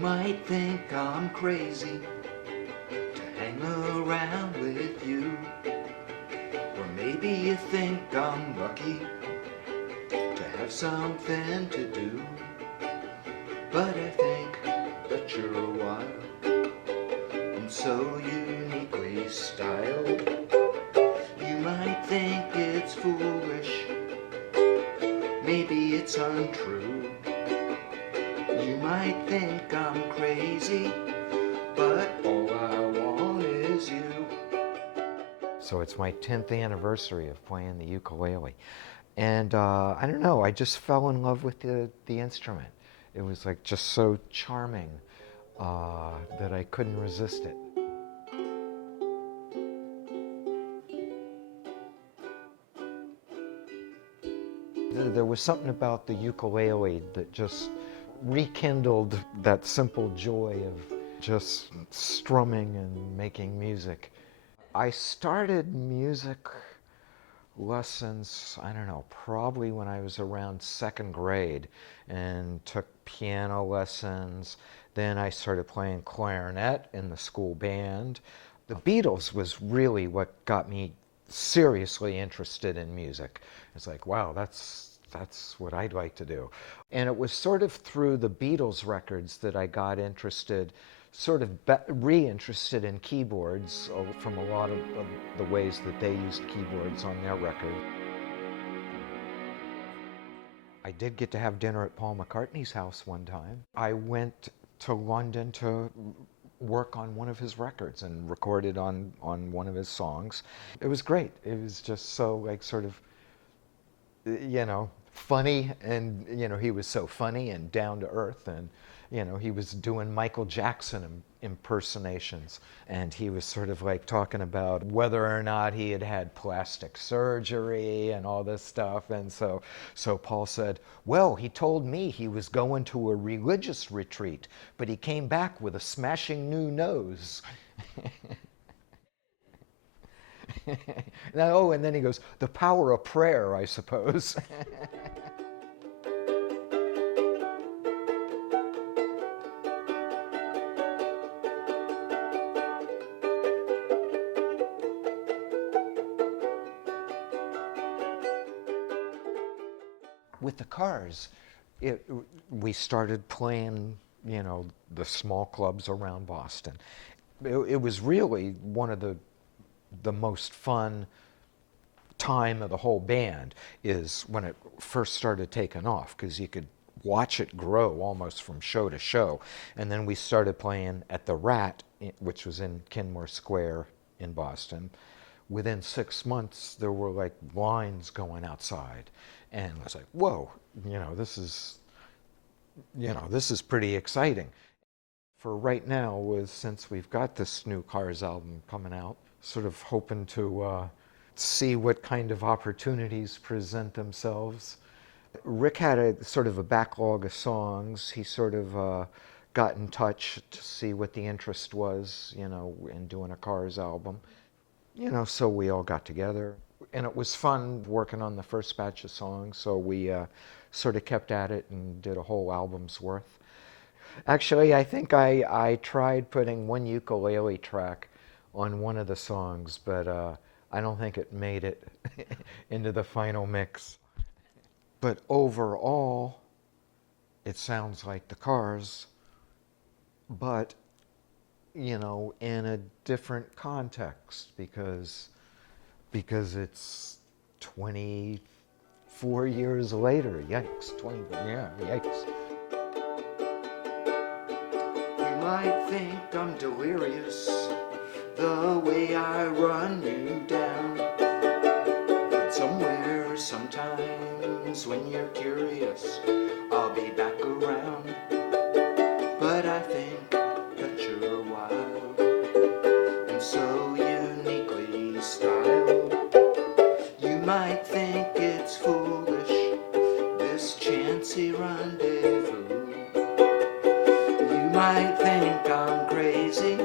might think I'm crazy to hang around with you. Or maybe you think I'm lucky to have something to do. But I think that you're wild and so uniquely styled. You might think it's foolish, maybe it's untrue. You might think I'm crazy, but all I want is you. So it's my 10th anniversary of playing the ukulele. And I don't know, I just fell in love with the instrument. It was like just so charming that I couldn't resist it. There was something about the ukulele that just rekindled that simple joy of just strumming and making music. I started music lessons, I don't know, probably when I was around second grade, and took piano lessons. Then I started playing clarinet in the school band. The Beatles was really what got me seriously interested in music. It's like, wow, that's what I'd like to do. And it was sort of through the Beatles records that I got interested, sort of re-interested in keyboards from a lot of the ways that they used keyboards on their record. I did get to have dinner at Paul McCartney's house one time. I went to London to work on one of his records and recorded on one of his songs. It was great. It was just so like sort of, you know, funny, and you know, he was so funny and down to earth, and you know, he was doing Michael Jackson impersonations, and he was sort of like talking about whether or not he had had plastic surgery and all this stuff. And so Paul said, well, he told me he was going to a religious retreat, but he came back with a smashing new nose. Oh, and then he goes, the power of prayer, I suppose. With the Cars, we started playing, you know, the small clubs around Boston. It was really one of the most fun time of the whole band is when it first started taking off, because you could watch it grow almost from show to show. And then we started playing at the Rat, which was in Kenmore Square in Boston. Within 6 months, there were like lines going outside. And I was like, whoa, you know, this is pretty exciting. For right now, since we've got this new Cars album coming out, sort of hoping to see what kind of opportunities present themselves. Rick had a sort of a backlog of songs. He sort of got in touch to see what the interest was, you know, in doing a Cars album. You know, so we all got together, and it was fun working on the first batch of songs, so we sort of kept at it and did a whole album's worth. Actually, I think I tried putting one ukulele track on one of the songs, but I don't think it made it into the final mix. But overall, it sounds like the Cars, but you know, in a different context, because it's 24 years later. Yikes, 20, yeah, yikes. You might think I'm delirious, the way I run you down. But somewhere, sometimes, when you're curious, I'll be back around. But I think that you're wild and so uniquely styled. You might think it's foolish, this chancy rendezvous. You might think I'm crazy,